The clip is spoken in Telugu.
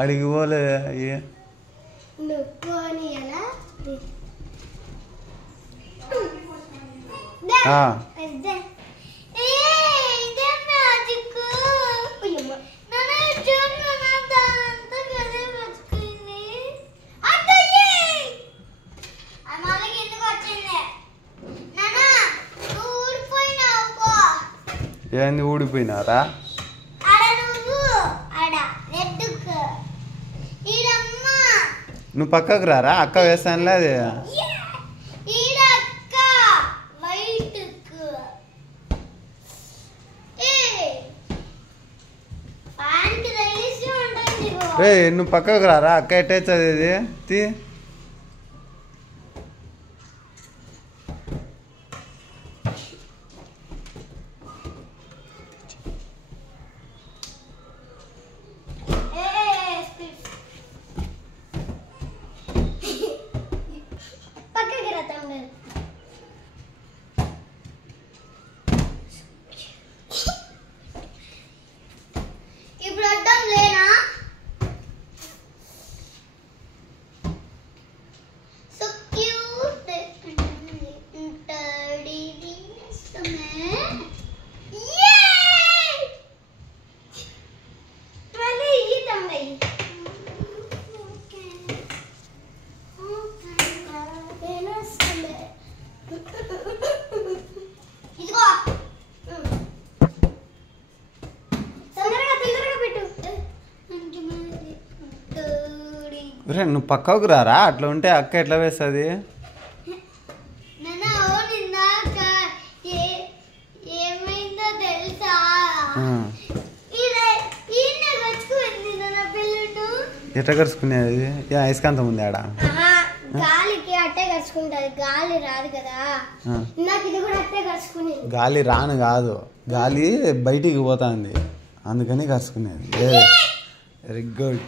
అడిగి పోలే ఏంది ఊడిపోయినారా? నువ్వు పక్కకు రారా, అక్క వేస్తానులే అది. రే నువ్వు పక్కకు రారా, అక్క ఎట్టేస్తుంది ఇది తీ. నువ్వు పక్కకు రారా, అట్లా ఉంటే అక్క ఎట్లా వేస్తుంది? ఎట్లా కరుచుకునేది? అయస్కాంతం ఉంది ఆడ, గాలికి అట్టే కరుచుకుంటది, గాలి రాదు కదా. నాకు ఇది కూడా అట్టే కరుచుకునేది. గాలి రాను కాదు, గాలి బయటికి పోతుంది, అందుకని కరుచుకునేది. Very good.